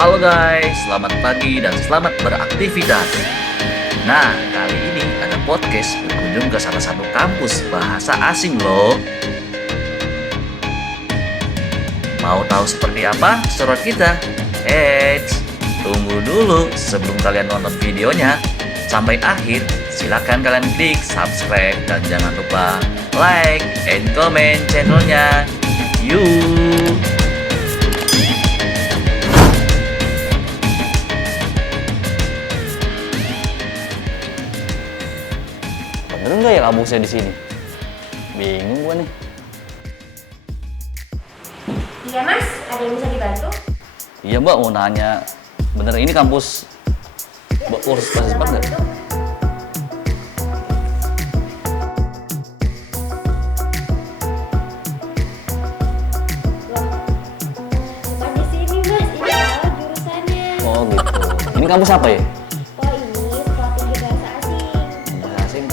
Halo guys, selamat pagi dan selamat beraktivitas. Nah, kali ini ada podcast berkunjung ke salah satu kampus bahasa asing loh. Mau tahu seperti apa surat kita? Eits, tunggu dulu sebelum kalian nonton videonya. Sampai akhir, silakan kalian klik subscribe dan jangan lupa like and comment channelnya. Yuk! Bener nggak ya kampusnya di sini? Bingung gua nih. Iya mas, ada yang bisa dibantu? Iya mbak, mau nanya, bener ini kampus urus bahasa Jepang nggak? Bukan di sini mas, ini salah jurusannya. Oh gitu. Ini kampus apa ya? Oh ini sekolah tinggi bahasa asing. Bahasa asing.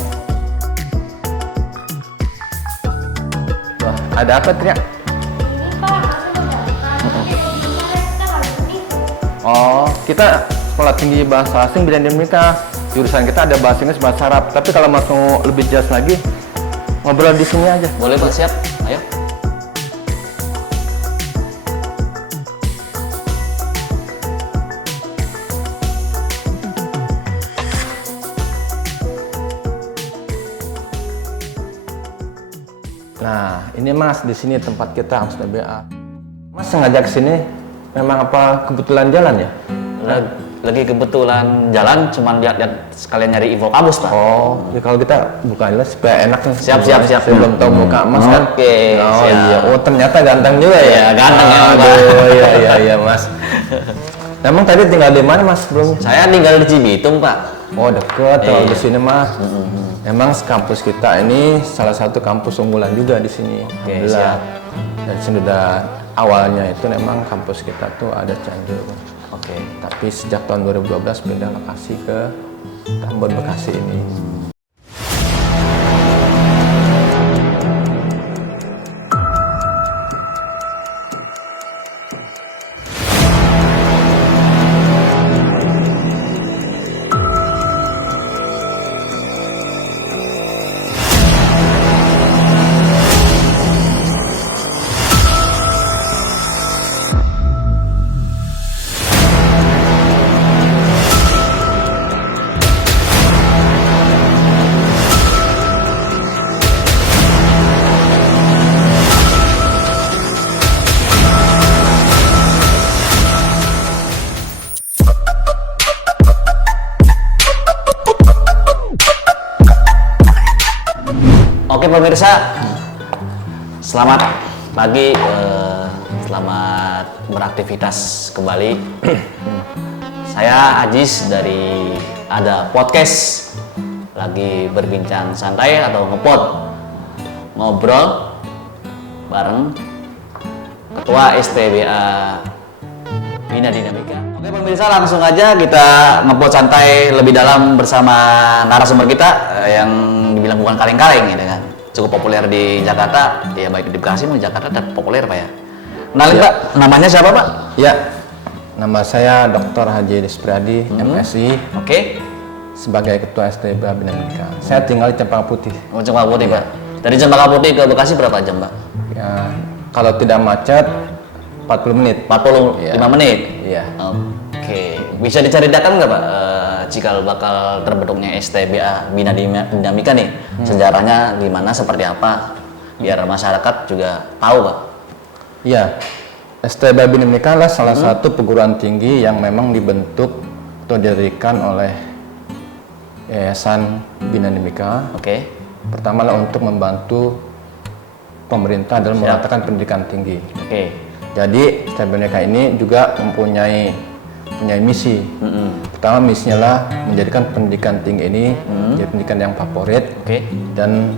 Wah, ada apa Tria? Ini pak, kamu mau daftar? Tapi dari kemarin kita harus menipu. Oh, kita sekolah tinggi bahasa asing bidang dinamika. Jurusan kita ada bahasa Inggris, bahasa Arab. Tapi kalau mau lebih jelas lagi, ngobrol di sini aja. Boleh pak, siap. Ayo. Nah, ini Mas, di sini tempat kita Hamsta BA. Mas sengaja ke sini memang apa kebetulan jalan ya? Lagi kebetulan jalan, cuman lihat sekalian nyari info kampus pak. Oh, ya kalau kita buka aja supaya enak nih. Siap. Saya belum tahu muka Mas kan. Oke, Oh siap. iya, oh ternyata ganteng juga ya. Iya, ganteng ya, Pak. Aduh, iya Mas. Emang tadi tinggal di mana Mas belum? Saya tinggal di Cibitung pak. Oh deket, kalau Iya. di sini mah. Emang kampus kita ini salah satu kampus unggulan juga di sini. Oke, Alhamdulillah. siap. Dan sudah awalnya itu memang kampus kita tuh ada Cianjur. Oke. Tapi sejak tahun 2012 pindah lokasi ke Tambun Bekasi ini. Oke pemirsa, selamat pagi, selamat beraktivitas kembali. Saya Ajis dari Ada Podcast, lagi berbincang santai atau ngobrol bareng Ketua STBA Bina Dinamika. Oke pemirsa, langsung aja kita ngepot santai lebih dalam bersama narasumber kita yang dibilang bukan kaleng-kaleng gitu kan. Cukup populer di Jakarta, ya baik di Bekasi maupun Jakarta dan populer Pak ya. Kenalin Ya. Pak, namanya siapa Pak? Ya, nama saya Dr. Haji Despriadi, MSI, Oke, sebagai Ketua STBA Bina Dinamika. Saya tinggal di Cempaka Putih. mau Cempaka Putih Pak. Dari Cempaka Putih ke Bekasi berapa jam Pak? Ya, kalau tidak macet 40 menit. 45 Iya. menit? Iya. Oke, bisa diceritakan nggak Pak cikal bakal terbentuknya STBA Bina Dinamika nih? Sejarahnya gimana, seperti apa? Biar masyarakat juga tahu Pak. Iya, STBA Bina Dinamika adalah salah satu perguruan tinggi yang memang dibentuk atau didirikan oleh Yayasan Bina Dinamika. Oke, Pertama lah untuk membantu pemerintah dalam Siap. meratakan pendidikan tinggi. oke. Jadi STBA Bina Dinamika ini juga mempunyai misi. Pertama misinya lah menjadikan pendidikan tinggi ini menjadi pendidikan yang favorit Oke. dan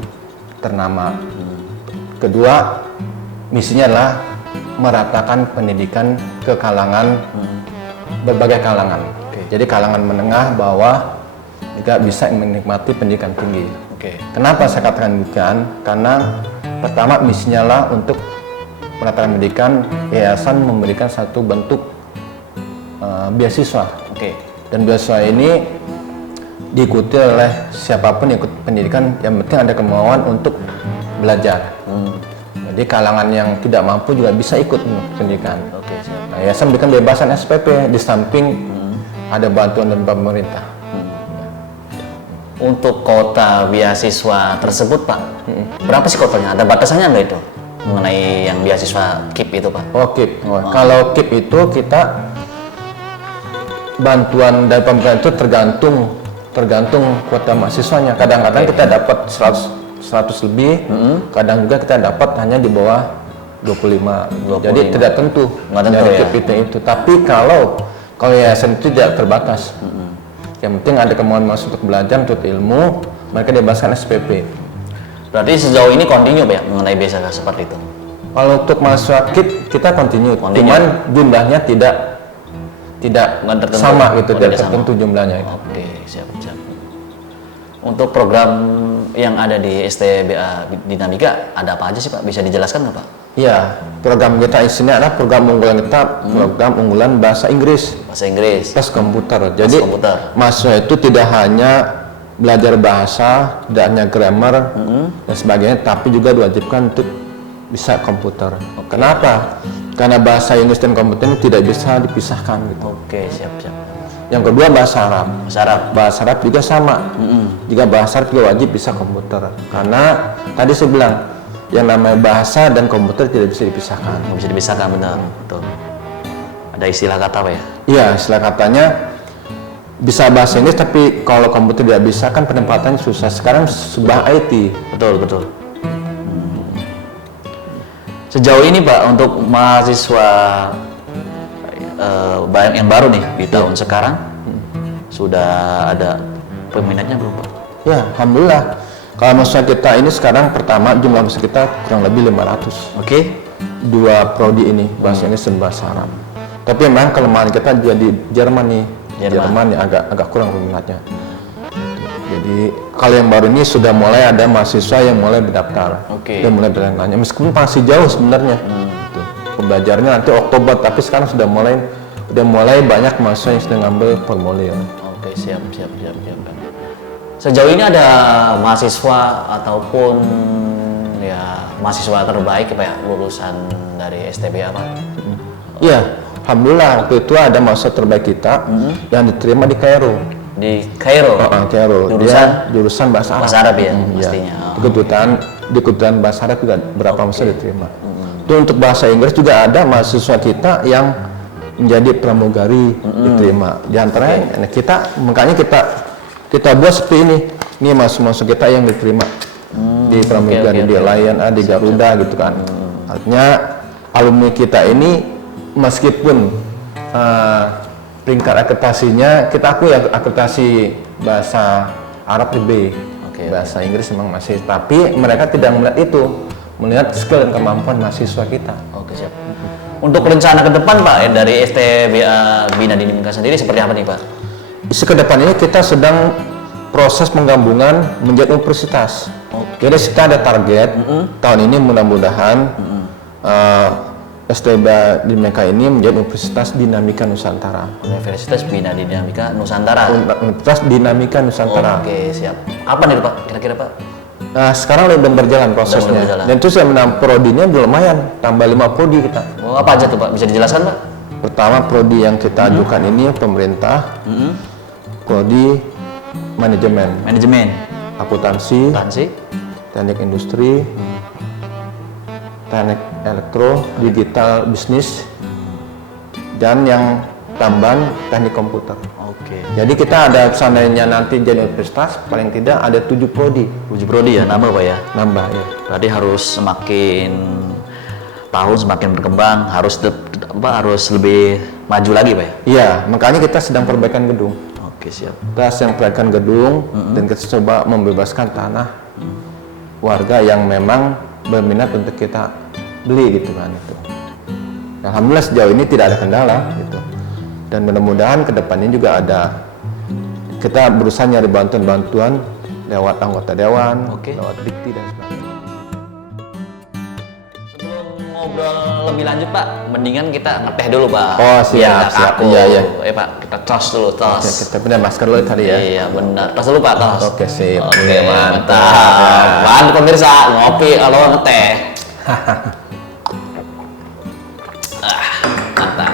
ternama. Kedua, misinya adalah meratakan pendidikan ke kalangan berbagai kalangan. Jadi kalangan menengah, bawah juga bisa menikmati pendidikan tinggi. Oke. Kenapa saya katakan demikian? Karena pertama misinya lah untuk meratakan pendidikan, yayasan memberikan satu bentuk beasiswa. Oke. Dan beasiswa ini diikuti oleh siapapun yang ikut pendidikan, yang penting ada kemauan untuk belajar. Jadi kalangan yang tidak mampu juga bisa ikut pendidikan. Oke, siap. Nah, yayasan memberikan bebasan SPP di samping ada bantuan dari pemerintah. Untuk kota beasiswa tersebut Pak, berapa sih kotanya? Ada batasannya nggak itu? Mengenai yang beasiswa KIP itu Pak? Oh, KIP. Kalau KIP itu kita bantuan dari pemerintah itu tergantung kuota mahasiswanya. Kadang-kadang kita dapat 100 lebih, kadang juga kita dapat hanya di bawah 25. Jadi tidak tentu Nggak tentu, dari ya? KIP itu. Tapi kalau yayasan itu tidak terbatas. Yang penting ada kemauan masuk untuk belajar, untuk ilmu, mereka dibebaskan SPP. Berarti sejauh ini kontinu Pak ya mengenai beasiswa seperti itu? Kalau untuk mahasiswa KIP kita continue. Cuman jumlahnya tidak Nggak tertentu. sama gitu, Oh, tidak tidak sama. tertentu jumlahnya itu. Oke, siap. Untuk program yang ada di STBA Dinamika ada apa aja sih Pak? Bisa dijelaskan nggak Pak? Iya, program kita isinya adalah program unggulan kita, program unggulan bahasa Inggris Bahasa Inggris, plus komputer. Jadi komputer. mahasiswa itu tidak hanya belajar bahasa, tidak hanya grammar dan sebagainya, tapi juga diwajibkan untuk bisa komputer. Kenapa? Karena bahasa Inggris dan komputer ini tidak bisa dipisahkan gitu. Oke, siap. Yang kedua bahasa Arab. Bahasa Arab. Bahasa Arab juga sama. Jika bahasa Arab juga wajib bisa komputer. Karena tadi saya bilang yang namanya bahasa dan komputer tidak bisa dipisahkan. Nggak bisa dipisahkan, benar. Betul. Ada istilah kata Pak ya? Iya, istilah katanya bisa bahasa Inggris tapi kalau komputer tidak bisa kan penempatannya susah. Sekarang sebuah IT. Betul. Sejauh ini Pak untuk mahasiswa yang baru nih di tahun sekarang sudah ada peminatnya belum Pak? Ya, alhamdulillah. Kalau mahasiswa kita ini sekarang pertama jumlah mahasiswa kita kurang lebih 500. Oke. Dua prodi ini bahasa Inggris dan bahasa Arab. Tapi memang kelemahan kita juga di Jerman nih. Jerman yang agak kurang peminatnya. Jadi kalau yang baru ini sudah mulai ada mahasiswa yang mulai berdaftar. Oke. Dan mulai bertanya, meskipun masih jauh sebenarnya. Gitu. Pembelajarannya nanti Oktober, tapi sekarang sudah mulai banyak mahasiswa yang sudah ngambil formulir. Oke, siap. Sejauh ini ada mahasiswa ataupun ya mahasiswa terbaik Pak ya lulusan dari STBA Pak? Iya, alhamdulillah waktu itu ada mahasiswa terbaik kita yang diterima di Kairo. Di Kairo. Kairo. Jurusan bahasa Arab. Bahasa Arab ya, Iya. pastinya. Di kedutaan bahasa Arab juga berapa mahasiswa diterima. Itu untuk bahasa Inggris juga ada mahasiswa kita yang menjadi pramugari diterima. Di antaranya makanya kita buat seperti ini. Ini mahasiswa kita yang diterima di pramugari di Lion A, di Garuda gitu kan. Artinya alumni kita ini meskipun tingkat akreditasinya kita akui akreditasi bahasa Arab lebih, bahasa Inggris memang masih, tapi mereka tidak melihat itu, melihat skill dan kemampuan mahasiswa kita. Oke, siap. Untuk rencana ke depan Pak dari STBA Bina Dinamika sendiri seperti apa nih Pak? Isi ke depan ini kita sedang proses penggabungan menjadi universitas. Jadi kita ada target tahun ini mudah-mudahan STBA Dinamika ini menjadi Universitas Dinamika Nusantara. Universitas Bina Dinamika Nusantara. Universitas Dinamika Nusantara. Oke, siap. Kapan itu Pak? Kira-kira Pak? Sekarang udah berjalan prosesnya. berjalan. Dan terus yang menang prodinya udah lumayan, tambah 5 prodi kita. Oh, apa aja tuh Pak? Bisa dijelaskan Pak? Pertama prodi yang kita ajukan ini pemerintah, prodi manajemen, akuntansi, teknik industri, teknik elektro, digital bisnis, dan yang tambahan teknik komputer. Oke. Jadi kita ada seandainya nanti jadi universitas paling tidak ada 7 prodi. 7 prodi ya, nambah Pak ya? Nambah ya. Berarti harus semakin tahun semakin berkembang, harus lebih maju lagi Pak ya? Iya, makanya kita sedang perbaikan gedung. Oke, siap. Kita sedang perbaikan gedung dan kita coba membebaskan tanah warga yang memang berminat untuk kita beli gitu kan itu. Alhamdulillah sejauh ini tidak ada kendala gitu. Dan mudah-mudahan kedepannya juga kita berusaha nyari bantuan-bantuan lewat anggota dewan, lewat dikti dan sebagainya. Sebelum ngobrol lebih lanjut Pak, mendingan kita ngeteh dulu Pak. Oh, siap, Biar nggak siap. kaku. Iya, iya. Pak, kita tos dulu, tos. Oke, kita pindah masker dulu tadi ya. Iya benar. Tos dulu Pak, tos. Oke, sip. Oke, Iya, mantap. Mantap pemirsa, ngopi kalau ngeteh. Mantap.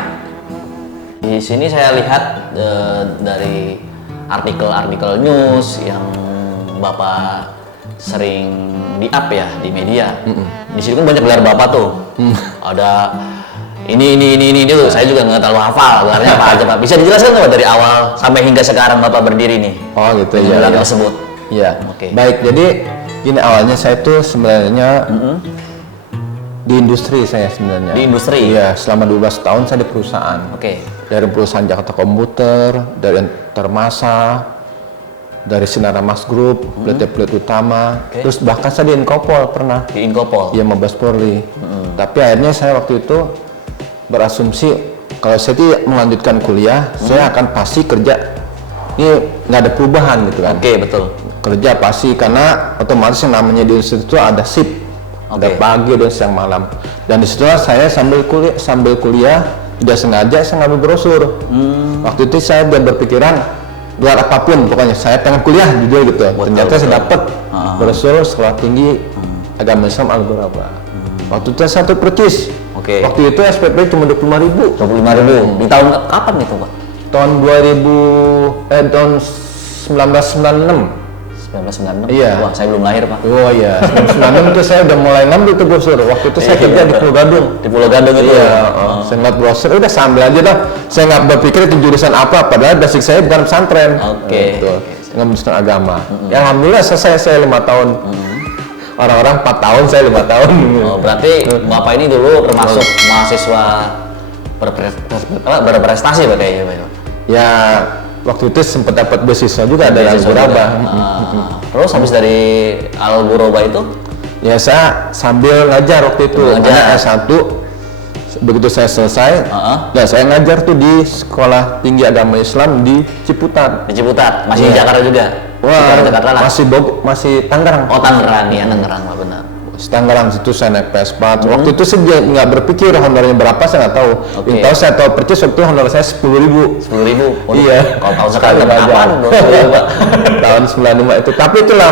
Di sini saya lihat dari artikel-artikel news yang Bapak sering di-up ya di media. Di sini kan banyak gelar Bapak tuh. Ada ini tuh. Saya juga nggak terlalu hafal gelarnya apa aja Pak. Bisa dijelaskan nggak Pak, dari awal sampai hingga sekarang Bapak berdiri nih? Oh gitu ya. Gelar tersebut. Iya. Oke. Baik, jadi ini awalnya saya tuh sebenarnya di industri saya sebenarnya. Di industri? Iya, selama 12 tahun saya di perusahaan. Oke. Dari perusahaan Jakarta Komputer, dari Termasa, dari Sinaramas Group, Pelita Utama, Oke. terus bahkan saya di Inkopol pernah. Di Inkopol. Iya, Mabes Polri. Tapi akhirnya saya waktu itu berasumsi kalau saya tidak melanjutkan kuliah, saya akan pasti kerja. Ini nggak ada perubahan gitu kan. Oke, betul. Kerja pasti karena otomatis yang namanya di industri itu ada shift, ada Oke. pagi dan siang malam. Dan disitulah saya sambil kuliah tidak sengaja saya ngambil brosur. Waktu itu saya udah berpikiran gelar apapun pokoknya saya pengen kuliah jujur gitu. Ternyata saya dapat brosur sekolah tinggi agama Islam Al-Ghuraba. Waktu itu saya tuh percis. Oke. Waktu itu SPP cuma 25.000. 25.000. Di tahun kapan itu Pak? Tahun tahun 1996. 1996. Iya. Wah, saya belum lahir Pak. Oh iya, 1996 itu saya udah mulai ngambil tuh brosur. Waktu itu saya kerja di Pulau Gadung. Di Pulau Gadung itu. Iya, saya ngeliat brosur, udah sambil aja dah. Saya nggak berpikir itu jurusan apa, padahal basic saya bukan pesantren. Oke. Gitu. Ngambil jurusan agama. Ya alhamdulillah selesai saya 5 tahun. Orang-orang 4 tahun, saya 5 tahun. Oh, berarti Bapak ini dulu termasuk mahasiswa berprestasi Pak kayaknya Pak. Ya waktu itu sempat dapat beasiswa juga dari Beasiswa Al-Ghuraba. juga. Terus habis dari Al-Ghuraba itu Ya saya sambil ngajar waktu itu, Sambil ngajar. karena S1 begitu saya selesai, dan saya ngajar tuh di Sekolah Tinggi Agama Islam di Ciputat. di Ciputat, masih di Iya. Jakarta juga. Wah, Jakarta lah. masih Tangerang. Oh, Tangerang ya, Tangerang Pak benar. Tangerang situ saya naik Vespa. Waktu itu saya nggak berpikir honornya berapa, saya nggak tahu. Oke. Yang tahu saya tahu persis waktu itu honor saya 10.000. 10.000. Iya. Kalau tahun sekarang Sekali kapan? belajar. 20.000 Pak. Tahun 95 itu. Tapi itulah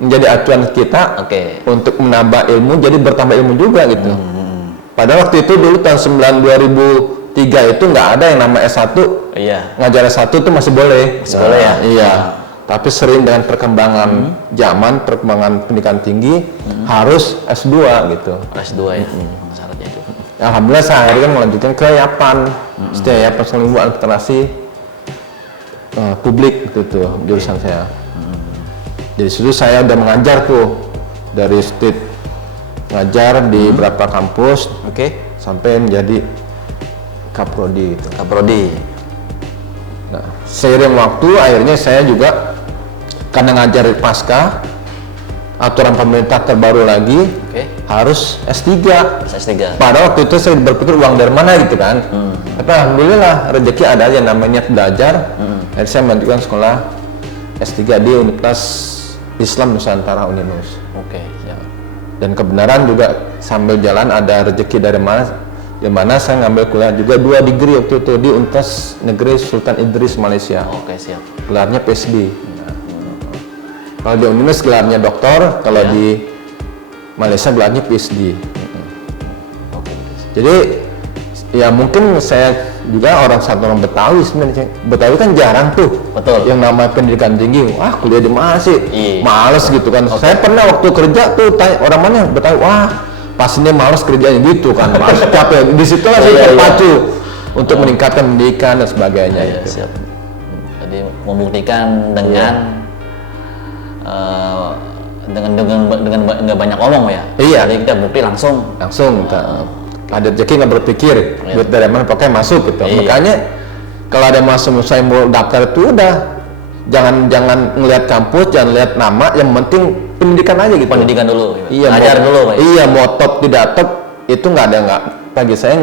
menjadi acuan kita Oke. untuk menambah ilmu, jadi bertambah ilmu juga gitu. Padahal waktu itu dulu tahun 2003 itu nggak ada yang nama S1. Iya. Ngajar S1 itu masih boleh. Masih boleh ya? Iya. Tapi sering dengan perkembangan zaman, perkembangan pendidikan tinggi harus S2 gitu. S2 ya. Syaratnya itu. Alhamdulillah saya akhirnya kan melanjutkan ke Yapan. Setelah Yapan Ilmu Literasi Publik gitu tuh jurusan saya. Dari situ saya udah mengajar tuh dari state ngajar di beberapa kampus Oke. sampai menjadi kaprodi gitu. Kaprodi. Nah, seiring waktu akhirnya saya juga karena ngajar di pasca aturan pemerintah terbaru lagi Oke. harus S3. S3. Pada waktu itu saya berpikir uang dari mana gitu kan. Tapi alhamdulillah rezeki ada aja namanya belajar. Akhirnya saya melanjutkan sekolah S3 di Universitas Islam Nusantara Uninus. Oke, siap. Dan kebenaran juga sambil jalan ada rezeki dari mana, di mana saya ngambil kuliah juga 2 degree waktu itu di Universitas Negeri Sultan Idris Malaysia. Oke, siap. Gelarnya PhD. Kalau di Uninus gelarnya doktor, kalau Ya. di Malaysia gelarnya PhD. Oke. Jadi ya mungkin saya juga satu orang Betawi sebenarnya. Betawi kan jarang tuh. Betul. Yang namanya pendidikan tinggi. Wah, kuliah di mana sih? Iya. Males gitu kan. Saya pernah waktu kerja tuh tanya orang mana Betawi. Wah, pastinya males kerjanya gitu kan. Males capek. Di situ lah saya Iya, iya. terpacu untuk meningkatkan pendidikan dan sebagainya Iya, gitu. siap. Jadi membuktikan dengan dengan nggak banyak omong ya. Iya. Jadi kita bukti langsung. Langsung ada rezeki nggak berpikir duit dari mana pakai masuk gitu. Iya. Makanya kalau ada masuk saya mau daftar itu udah jangan ngelihat kampus, jangan lihat nama, yang penting pendidikan aja gitu. Pendidikan dulu. Iya, Ajar dulu, Pak. Iya, mau top tidak top itu nggak bagi saya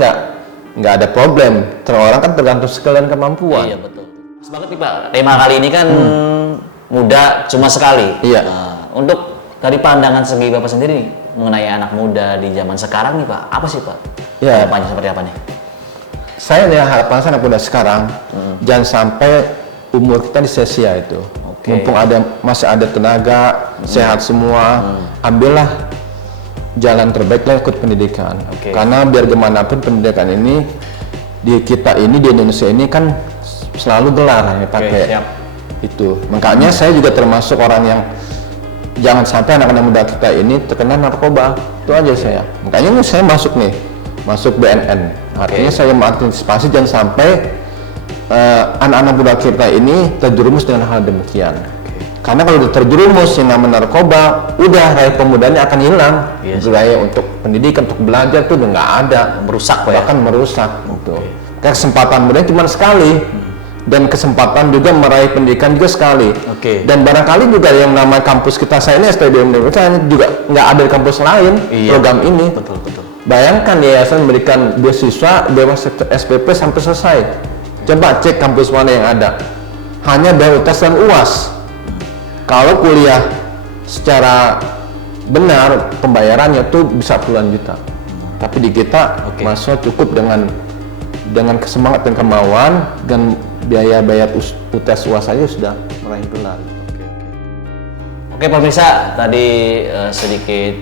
nggak ada problem. Orang kan tergantung skill dan kemampuan. Iya, betul. Pas banget nih Pak. Tema kali ini kan muda cuma sekali. Iya. Nah, untuk dari pandangan segi Bapak sendiri, mengenai anak muda di zaman sekarang nih Pak? Apa sih Pak? Ya. Harapannya seperti apa nih? Saya nih harapan saya anak muda sekarang jangan sampai umur kita disia-sia itu. Oke. Mumpung masih ada tenaga, sehat semua, ambillah jalan terbaiklah ikut pendidikan. Oke. Karena biar gimana pun pendidikan ini di kita ini di Indonesia ini kan selalu gelar yang dipakai. siap. Itu. Makanya saya juga termasuk orang yang jangan sampai anak-anak muda kita ini terkena narkoba. Itu aja saya. Makanya saya masuk BNN. Artinya saya mengantisipasi jangan sampai anak-anak muda kita ini terjerumus dengan hal demikian. Karena kalau terjerumus yang namanya narkoba, udah raih pemudanya akan hilang. Yes. Gaya untuk pendidikan, untuk belajar tuh udah nggak ada. Merusak Pak ya? Bahkan merusak. Gitu. Kesempatan mudanya cuma sekali. Dan kesempatan juga meraih pendidikan juga sekali. Oke. Dan barangkali juga yang namanya kampus kita saya ini STB juga nggak ada di kampus lain program ini. Betul. Bayangkan yayasan memberikan beasiswa bebas SPP sampai selesai. Coba cek kampus mana yang ada. Hanya bayar UTS dan UAS. Kalau kuliah secara benar pembayarannya tuh bisa puluhan juta. Tapi di kita mahasiswa cukup dengan kesemangat dan kemauan dan biaya bayar UTS UAS saja sudah meraih gelar. Oke pemirsa, tadi sedikit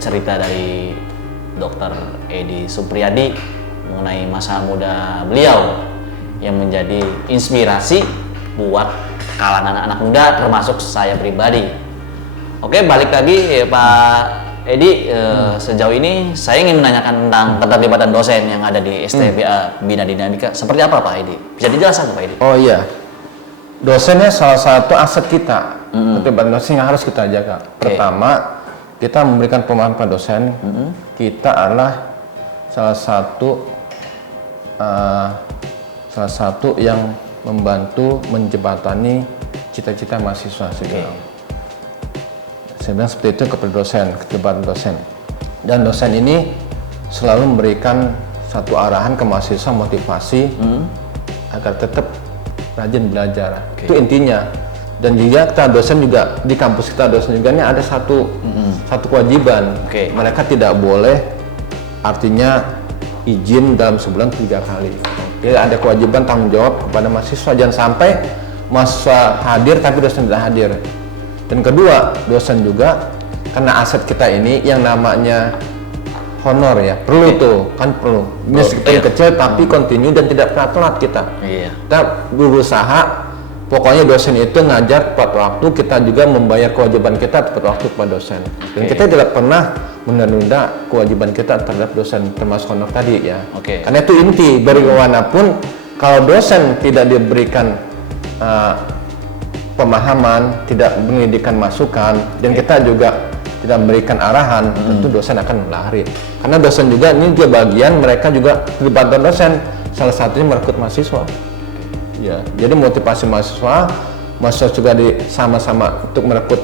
cerita dari Dr. Edi Supriyadi mengenai masa muda beliau yang menjadi inspirasi buat kalangan anak muda termasuk saya pribadi. Oke, balik lagi Pak Edi, sejauh ini saya ingin menanyakan tentang keterlibatan dosen yang ada di STBA Bina Dinamika. Seperti apa Pak Edi? Bisa dijelaskan Pak Edi? Oh iya, dosennya salah satu aset kita. Keterlibatan dosen yang harus kita jaga. Pertama, kita memberikan pemahaman pada dosen. Kita adalah salah satu yang membantu menjembatani cita-cita mahasiswa segala. Saya bilang seperti itu kepada dosen, keterlibatan dosen. Dan dosen ini selalu memberikan satu arahan ke mahasiswa, motivasi agar tetap rajin belajar. Itu intinya. Dan juga kita dosen juga di kampus kita dosen juga ini ada satu kewajiban. Mereka tidak boleh artinya izin dalam sebulan 3 kali. Jadi ada kewajiban tanggung jawab kepada mahasiswa, jangan sampai mahasiswa hadir tapi dosen tidak hadir. Dan kedua, dosen juga karena aset kita ini yang namanya honor ya, perlu itu kan perlu. Meskipun kecil tapi kontinu dan tidak pernah telat kita. Kita berusaha, pokoknya dosen itu ngajar tepat waktu, kita juga membayar kewajiban kita tepat waktu kepada dosen. Dan kita tidak pernah menunda kewajiban kita terhadap dosen termasuk honor tadi ya. Karena itu inti, bagaimanapun kalau dosen tidak diberikan pemahaman, tidak mendidikan masukan, dan kita juga tidak memberikan arahan, tentu dosen akan lari. Karena dosen juga ini juga bagian, mereka juga terlibat dosen, salah satunya merekrut mahasiswa. Ya, jadi motivasi mahasiswa juga sama-sama untuk merekrut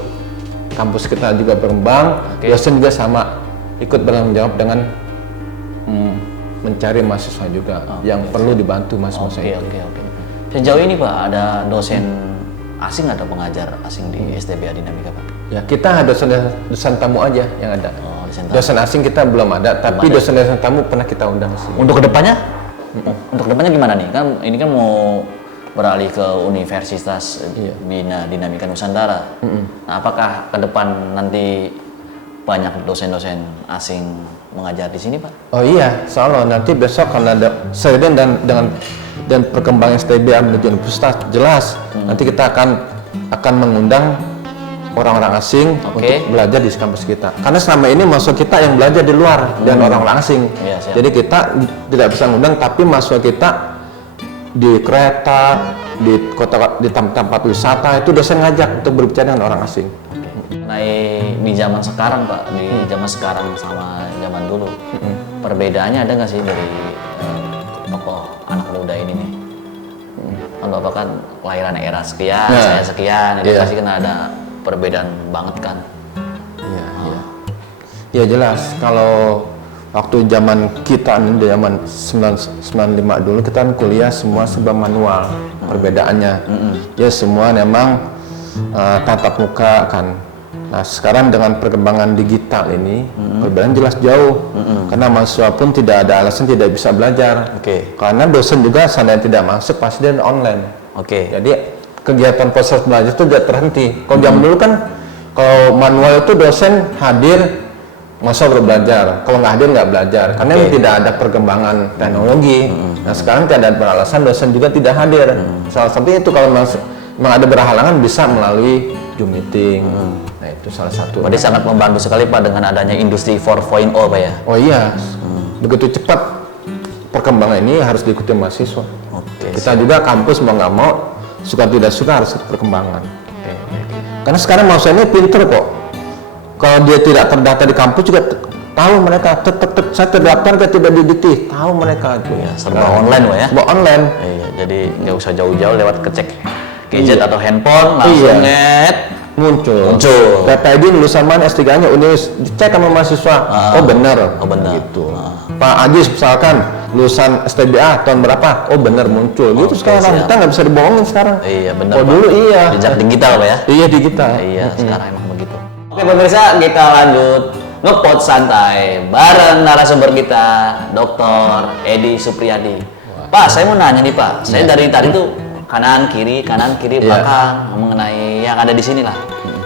kampus kita juga berkembang, dosen juga sama ikut bertanggung jawab dengan mencari mahasiswa juga yang perlu dibantu mahasiswa. Sejauh ini Pak, ada dosen asing atau pengajar asing di STBA Dinamika Pak? Ya, kita dosen tamu aja yang ada. Dosen asing kita belum ada, tapi dosen tamu pernah kita undang. Untuk kedepannya? Untuk kedepannya gimana nih? Kan ini kan mau beralih ke Universitas Bina Dinamika Nusantara. Nah, apakah ke depan nanti banyak dosen-dosen asing mengajar di sini Pak? Oh iya, insya Allah nanti besok karena ada seiring dan perkembangan STBA menuju universitas jelas nanti kita akan mengundang orang-orang asing untuk belajar di kampus kita. Karena selama ini mahasiswa kita yang belajar di luar dan orang-orang asing. Jadi kita tidak bisa mengundang, tapi mahasiswa kita di kereta, di tempat wisata itu dosen ngajak untuk berbicara dengan orang asing. Di zaman sekarang Pak, di zaman sekarang sama zaman dulu, perbedaannya ada nggak sih dari tokoh anak muda ini nih? Kan Bapak kan kelahiran era sekian, saya sekian, itu pasti kan ada perbedaan banget kan? Ya jelas, kalau waktu zaman kita nih, zaman 95 dulu kita kan kuliah semua serba manual, perbedaannya. Ya semua memang tatap muka kan Nah sekarang dengan perkembangan digital ini perbedaan jelas jauh, karena mahasiswa pun tidak ada alasan tidak bisa belajar. Oke. Karena dosen juga seandainya tidak masuk pasti dia online. Oke. Jadi kegiatan proses belajar itu tidak terhenti. Kalau zaman dulu kan kalau manual itu dosen hadir masa belajar, kalau nggak hadir nggak belajar karena tidak ada perkembangan teknologi. Nah sekarang tidak ada beralasan dosen juga tidak hadir. Salah satunya itu kalau memang ada berhalangan bisa melalui Zoom meeting. Nah itu salah satu. Berarti sangat membantu sekali Pak dengan adanya industri 4.0 Pak ya. Oh iya, begitu cepat perkembangan ini harus diikuti mahasiswa. Oke. Kita juga kampus mau nggak mau, suka tidak suka harus ikut perkembangan. Karena sekarang mahasiswa ini pinter kok. Kalau dia tidak terdaftar di kampus juga tahu mereka. Saya terdaftar ke tidak didikti, tahu mereka. Ya, serba online Pak ya. Serba online. Iya, jadi nggak usah jauh-jauh lewat kecek gadget atau handphone langsung net muncul. PPID lulusan mana S3-nya Unis, dicek sama mahasiswa. Oh benar. Oh benar. Gitu. Pak Ajis misalkan lulusan STBA tahun berapa? Oh benar muncul. Gitu sekarang kita nggak bisa dibohongin sekarang. Iya benar. Oh dulu iya. Jejak digital Pak ya. Iya digital. Iya, sekarang emang begitu. Oke pemirsa, kita lanjut ngepot santai bareng narasumber kita, Dr. Edi Supriyadi. Pak, saya mau nanya nih Pak, saya dari tadi tuh kanan kiri belakang mengenai yang ada di sini lah.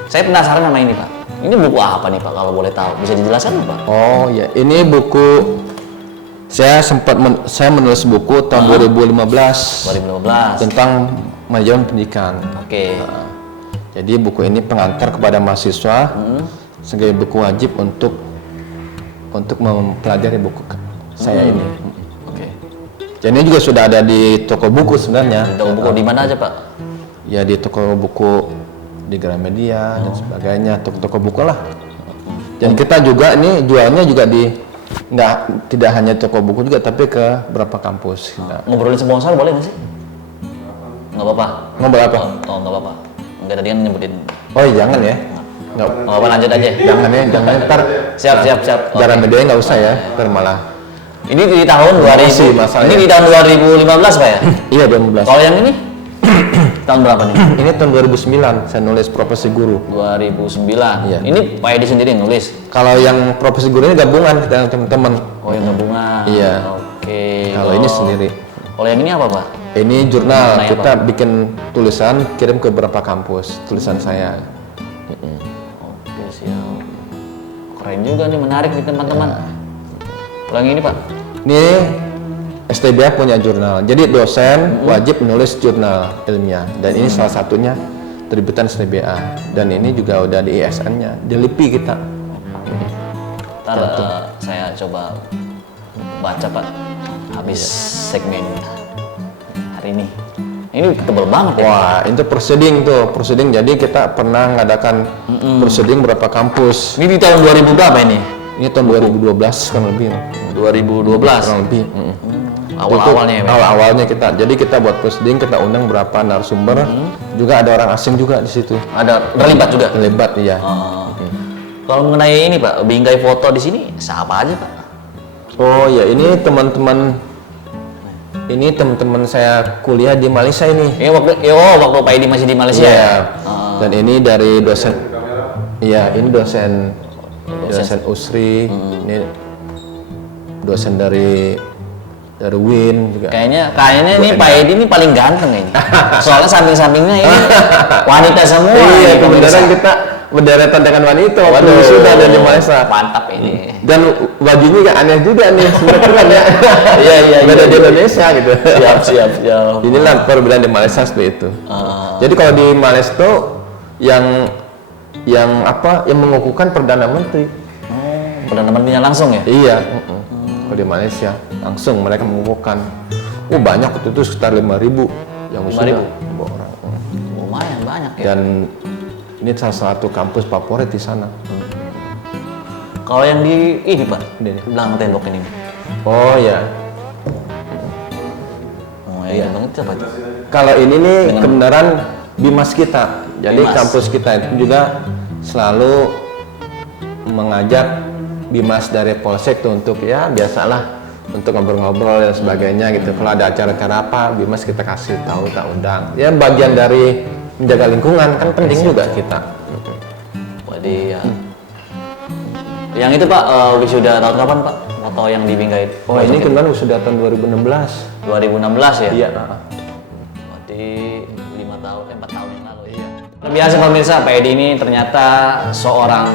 Saya penasaran sama ini Pak. Ini buku apa nih Pak kalau boleh tahu? Bisa dijelaskan Pak? Oh ya, ini buku saya menulis buku tahun 2015 tentang manajemen pendidikan. Oke. Jadi buku ini pengantar kepada mahasiswa sebagai buku wajib untuk mempelajari buku saya ini. Oke. Dan ini juga sudah ada di toko buku sebenarnya. Di toko buku di mana aja Pak? Ya di toko buku di Gramedia dan sebagainya, toko-toko buku lah. Dan kita juga ini jualnya juga tidak hanya toko buku juga, tapi ke beberapa kampus. Ngobrolin sponsor boleh nggak sih? Nggak apa-apa. Ngobrol apa? Oh nggak apa-apa. Enggak tadi kan nyebutin. Oh jangan ya. Nggak apa lanjut aja. Jangan ntar. Siap. Jarang media nggak usah ya, ntar malah. Ini di tahun 2000. Ini di tahun 2015 Pak ya? Iya 2015. Kalau yang ini tahun berapa nih? Ini tahun 2009 saya nulis profesi guru. 2009. Iya. Ini Pak Edi sendiri yang nulis. Kalau yang profesi guru ini gabungan kita teman-teman. Oh yang gabungan. Iya. Oke. Kalau ini sendiri. Kalau yang ini apa Pak? Ini jurnal, Mengenai kita bikin tulisan, kirim ke beberapa kampus, tulisan saya. Oke siap. Keren juga nih, menarik nih teman-teman. Kalau yang ini Pak? Ini STBA punya jurnal, jadi dosen wajib menulis jurnal ilmiah, dan ini salah satunya terbitan STBA, dan ini juga udah di ISN-nya, di LIPI kita. Ntar saya coba baca Pak, habis segmen hari ini. Ini tebal banget ya. Wah, itu proceeding jadi kita pernah ngadakan proceeding berapa kampus. Ini di tahun 2000 berapa ini? Ini tahun 2012 kan lebih. 2012. Kurang lebih. Awal-awalnya ya. Awal-awalnya jadi kita buat proceeding, kita undang berapa narasumber, juga ada orang asing juga di situ. Ada terlibat juga. Terlibat iya. Kalau mengenai ini Pak, bingkai foto di sini siapa aja Pak? Oh ya, ini teman-teman saya kuliah di Malaysia ini. Ini waktu Pak Edi masih di Malaysia. Iya. Dan ini dari dosen. Iya, ini dosen USRI. Ini dosen dari Win juga. Kayaknya ini Pak Edi ini paling ganteng ini. Soalnya samping-sampingnya ini wanita semua. Iya, kebenaran kita berderetan dengan wanita. Waduh, sudah dari Malaysia. Mantap ini. Dan bajunya juga aneh juga nih, sebenarnya ya. Iya. Beda di Indonesia gitu. Siap. Inilah perbedaan di Malaysia seperti itu. Jadi kalau di Malaysia tuh yang mengukuhkan Perdana Menteri. Perdana Menterinya langsung ya? Iya. Kalau di Malaysia langsung mereka mengukuhkan. Banyak itu sekitar 5.000 yang usia 5.000 orang. Lumayan banyak ya. Dan ini salah satu kampus favorit di sana. Kalau yang di ini Pak, Ini. belakang tembok ini. Oh ya. Oh iya banget siapa itu? Kalau ini nih kebenaran bimas kita. Jadi Bimas. kampus kita itu juga selalu mengajak bimas dari Polsek tuh untuk ya biasalah untuk ngobrol-ngobrol dan sebagainya gitu. Kalau ada acara-acara apa, bimas kita kasih tahu, tak undang. Ya bagian dari menjaga lingkungan kan penting juga kita. Jadi Yang itu Pak, wisuda tahun kapan Pak? Foto yang di Bingkai. Oh ini kan sudah tahun 2016. 2016 ya? Iya. Berarti 4 tahun yang lalu ya. Biasa pemirsa, Pak Edi ini ternyata seorang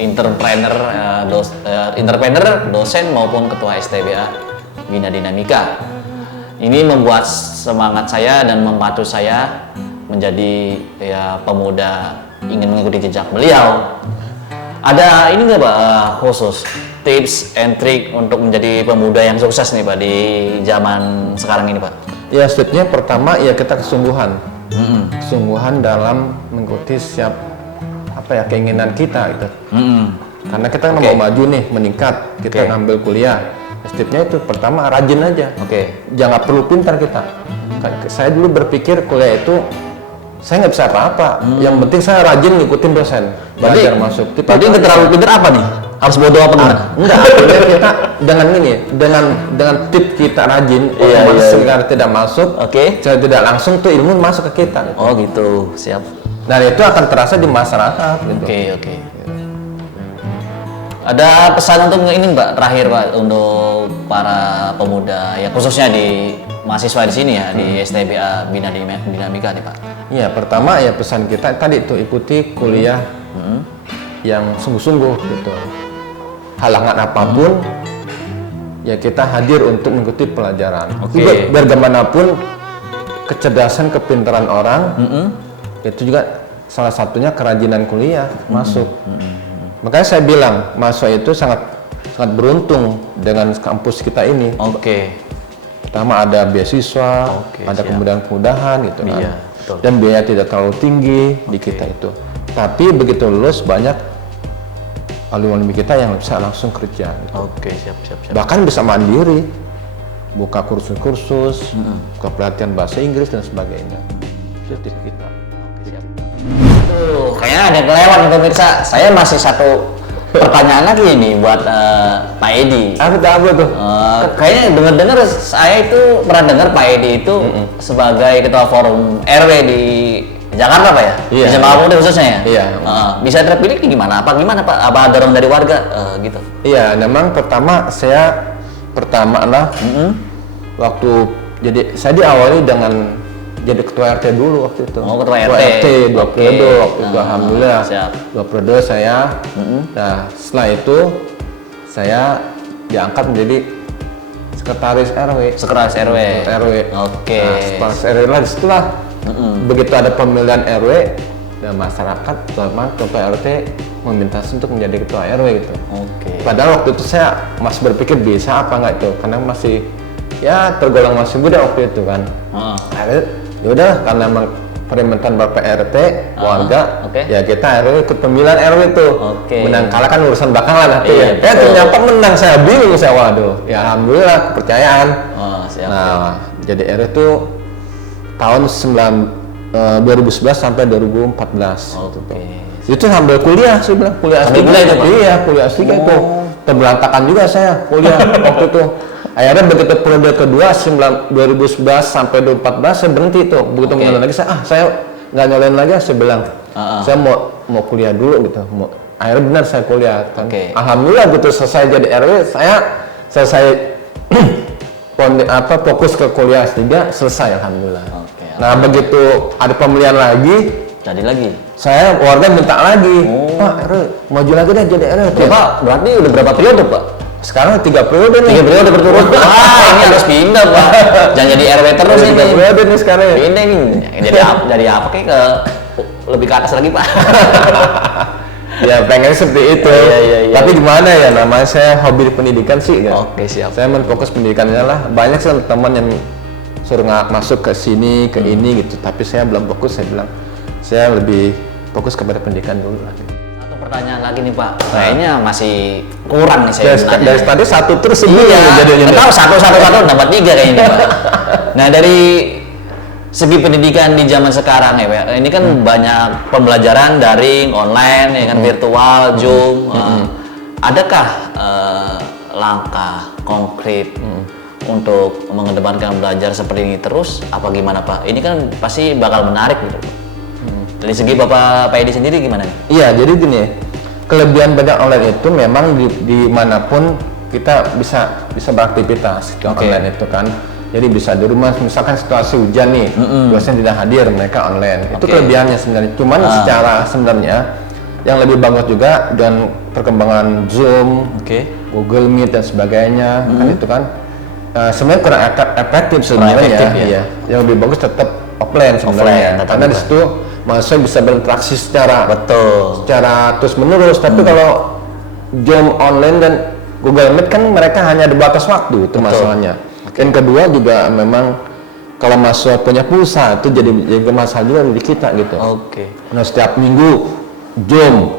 entrepreneur, dosen maupun ketua STBA Bina Dinamika. Ini membuat semangat saya dan memacu saya menjadi ya pemuda ingin mengikuti jejak beliau. Ada ini nggak Pak khusus tips and trick untuk menjadi pemuda yang sukses nih Pak di zaman sekarang ini Pak? Ya stepnya pertama ya kita kesungguhan, kesungguhan dalam mengikuti setiap keinginan kita gitu. Karena kita mau maju nih, meningkat, kita ngambil kuliah. Stepnya itu pertama rajin aja. Jangan perlu pintar kita. Saya dulu berpikir kuliah itu saya nggak bisa apa-apa. Yang penting saya rajin ngikutin dosen, belajar masuk. Tadi nggak terlalu pintar apa nih? Harus bodoh apa gimana? Enggak, kita dengan ini, dengan tip kita rajin, otomatis sekarang tidak masuk, saya tidak langsung tuh ilmu masuk ke kita. Gitu. Oh gitu, siap. Dan itu akan terasa di masyarakat. Gitu. Oke. Ada pesan untuk ini Pak, terakhir Pak untuk para pemuda ya khususnya di mahasiswa di sini ya di STBA Bina Dinamika nih Pak. Iya, pertama ya pesan kita tadi itu ikuti kuliah yang sungguh-sungguh gitu. Halangan apapun ya kita hadir untuk mengikuti pelajaran. Juga bagaimanapun kecerdasan kepintaran orang itu juga salah satunya kerajinan kuliah masuk. Makanya saya bilang mahasiswa itu sangat beruntung dengan kampus kita ini. Pertama ada beasiswa, ada kemudahan-kemudahan gitu kan. Iya, dan biaya tidak terlalu tinggi di kita itu. Tapi begitu lulus banyak alumni kita yang bisa langsung kerja. Gitu. Siap. Bahkan bisa mandiri, buka kursus-kursus, buka pelatihan bahasa Inggris dan sebagainya. Itu tip kita. Siap. Kayaknya ada yang kelewat nih pemirsa. Saya masih satu pertanyaan lagi nih buat Pak Edi. Apa tuh? Kayaknya dengar saya itu pernah dengar Pak Edi itu sebagai ketua forum RW di Jakarta Pak ya? Iya. Di Jemaah Pemuda khususnya ya? Iya. Bisa terpilih gimana? Apa gimana Pak? Apa dorong dari warga gitu? Iya, memang pertama lah waktu saya diawali dengan jadi ketua RT dulu waktu itu. Ketua RT 2 periode waktu itu, alhamdulillah. Siap. 2 periode saya. Nah, setelah itu saya diangkat menjadi sekretaris RW. Sekretaris RW. Nah, sekretaris RW lah setelah begitu ada pemilihan RW dan masyarakat terutama ketua RT meminta untuk menjadi ketua RW gitu. Padahal waktu itu saya masih berpikir bisa apa enggak itu karena masih ya tergolong masih muda waktu itu kan. Akhirnya yaudah karena memang permintaan Bapak RT warga ya kita RW ikut pemilihan RW itu. Menang kalah kan urusan belakangan nanti ya. Ternyata menang, saya bingung saya waduh. Ya alhamdulillah kepercayaan. Nah, jadi RW itu tahun 2011 sampai 2014. Itu sambil kuliah, saya bilang kuliah S3. Iya, kuliah S3 itu. Terberantakan juga saya kuliah waktu itu. Akhirnya begitu periode kedua 2011 sampai 2014 saya berhenti tuh. Begitu nyalain lagi saya nggak nyalain lagi, saya bilang saya mau kuliah dulu gitu. Akhirnya benar saya kuliah. Alhamdulillah gitu selesai jadi RW saya fokus ke kuliah S3 selesai alhamdulillah. Nah begitu ada pemilihan lagi jadi lagi saya warga minta lagi Pak RW maju lagi deh jadi RW. Pak berarti udah berapa periode Pak? Sekarang 3 periode nih. 3 periode berturut. Wah ini harus pindah Pak. Jangan jadi RW terus ini. 3 periode nih sekarang ya. Pindah nih. Jadi apa kayak ke lebih ke atas lagi Pak. Ya pengen seperti itu. Iya. Tapi gimana ya namanya saya hobi di pendidikan sih kan. Siap. Saya menfokus pendidikannya lah. Banyak sih teman yang suruh masuk ke sini ke ini gitu. Tapi saya belum fokus, saya bilang saya lebih fokus kepada pendidikan dulu lah. Satu pertanyaan lagi nih Pak. Kayaknya masih kurang nih saya nanya. Dari tadi satu terus sebelum jadinya. Tahu satu dapat 3 kayaknya Pak. Nah dari segi pendidikan di zaman sekarang ya Pak, ini kan banyak pembelajaran daring, online, ya kan virtual, Zoom. Adakah langkah konkret untuk mengedepankan belajar seperti ini terus? Apa gimana Pak? Ini kan pasti bakal menarik gitu Pak. Dari segi Pak Edi sendiri gimana nih? Iya, jadi gini ya, kelebihan banyak online itu memang dimanapun kita bisa beraktivitas di online itu kan. Jadi bisa di rumah, misalkan situasi hujan nih, dosen tidak hadir, mereka online. Itu kelebihannya sebenarnya. Cuman secara sebenarnya yang lebih bagus juga dan perkembangan Zoom, Google Meet dan sebagainya, kan itu kan sebenarnya kurang efektif sebenarnya. Ya. Yang lebih bagus tetap offline sebenarnya. Karena di situ mahasiswa bisa berinteraksi secara terus menerus. Tapi kalau Zoom online dan Google Meet kan mereka hanya ada batas waktu, itu masalahnya. Dan kedua juga memang kalau mahasiswa punya pulsa itu jadi masalah juga di kita gitu. Nah setiap minggu Zoom,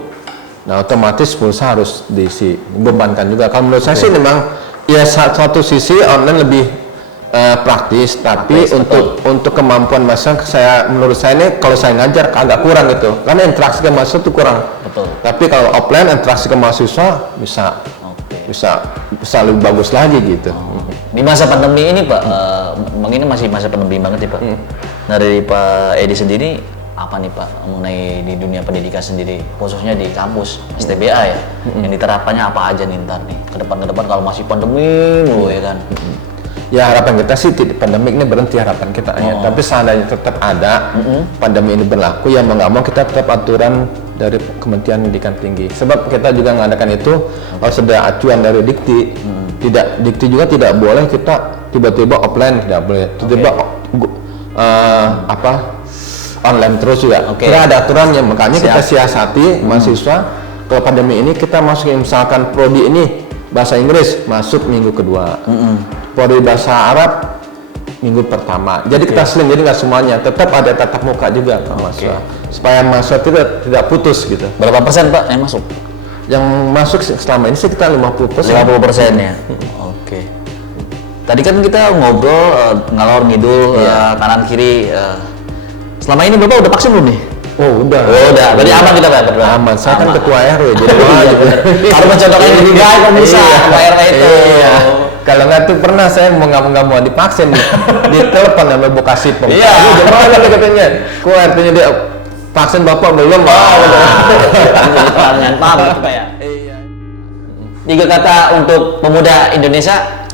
nah otomatis pulsa harus diisi, bebankan juga. Kalau menurut saya sih memang ya satu sisi online lebih praktis, tapi untuk kemampuan mahasiswa menurut saya ini kalau saya ngajar agak kurang gitu, karena interaksi ke mahasiswa itu kurang. Tapi kalau offline interaksi ke mahasiswa bisa lebih bagus lagi gitu. Di masa pandemi ini Pak, ini masih masa pandemi banget ya Pak. Dari Pak Edi sendiri apa nih Pak mengenai di dunia pendidikan sendiri, khususnya di kampus STBA ya, yang diterapkannya apa aja nih ntar nih ke depan kalau masih pandemi ya kan? Ya harapan kita sih pandemi ini berhenti, harapan kita ya. Tapi seandainya tetap ada pandemi ini berlaku, ya mau nggak mau kita tetap aturan dari Kementerian Pendidikan Tinggi. Sebab kita juga mengadakan itu harus ada acuan dari Dikti. Dikti juga tidak boleh kita tiba-tiba offline, tidak boleh. Tiba-tiba online terus juga. Kita ada aturannya, makanya kita siasati mahasiswa. Kalau pandemi ini kita masukin misalkan prodi ini bahasa Inggris masuk minggu kedua. Prodi bahasa Arab minggu pertama. Jadi kita seling, jadi nggak semuanya. Tetap ada tatap muka juga ke mahasiswa. Supaya mahasiswa tidak putus gitu. Berapa persen Pak yang masuk? Yang masuk selama ini sih kita 50%. 50% ya. Tadi kan kita ngobrol ngalor ngidul kanan kiri. Selama ini Bapak udah vaksin belum nih? Udah. Berarti aman kita Pak? Aman. Saya kan ketua RW jadi harus mencontohkan diri baik kan bisa ketua RW itu. Kalau nggak tuh pernah saya mau nggak mau divaksin di telepon sama Bu Kasipong. Gimana nih katanya? Kok artinya dia vaksin Bapak belum? Dengan pamit Pak ya. 3 kata untuk pemuda Indonesia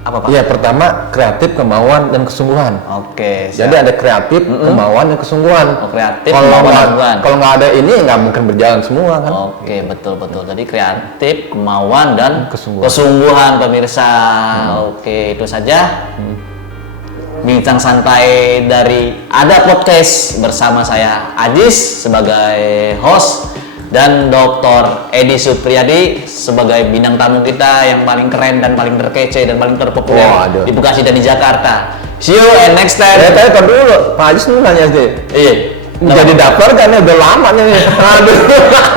apa Pak? Iya, pertama kreatif, kemauan dan kesungguhan. Jadi ada kreatif, kemauan dan kesungguhan. Kreatif, kemauan dan kesungguhan. Kalau nggak ada ini nggak mungkin berjalan semua kan. Betul. Tadi kreatif, kemauan dan kesungguhan pemirsa. Itu saja. Bincang santai dari Ada Podcast bersama saya Ajis sebagai host dan Dr. Edi Supriyadi sebagai bintang tamu kita yang paling keren dan paling terkece dan paling terpopuler di Bekasi dan di Jakarta. See you and next time. Tadi dulu, Pak Ajis dulu nanya sih. Jadi daftar kan udah lama nih.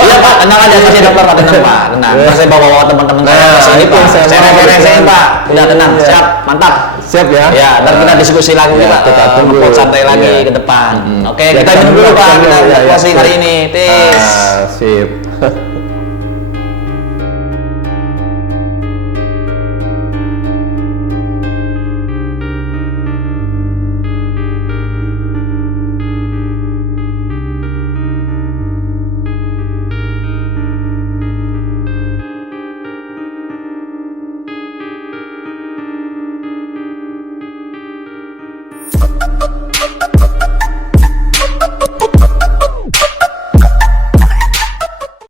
Iya Pak, tenang aja masih daftar Pak, tenang Pak, tenang. Saya bawa teman-teman saya ke sini Pak. Saya referensiin Pak. Udah tenang, siap, mantap. Siap ya. Ya, ntar kita diskusi lagi Pak. Kita tunggu santai lagi ke depan. Kita minum dulu Pak. Kita closing hari ini. Tis. Sip.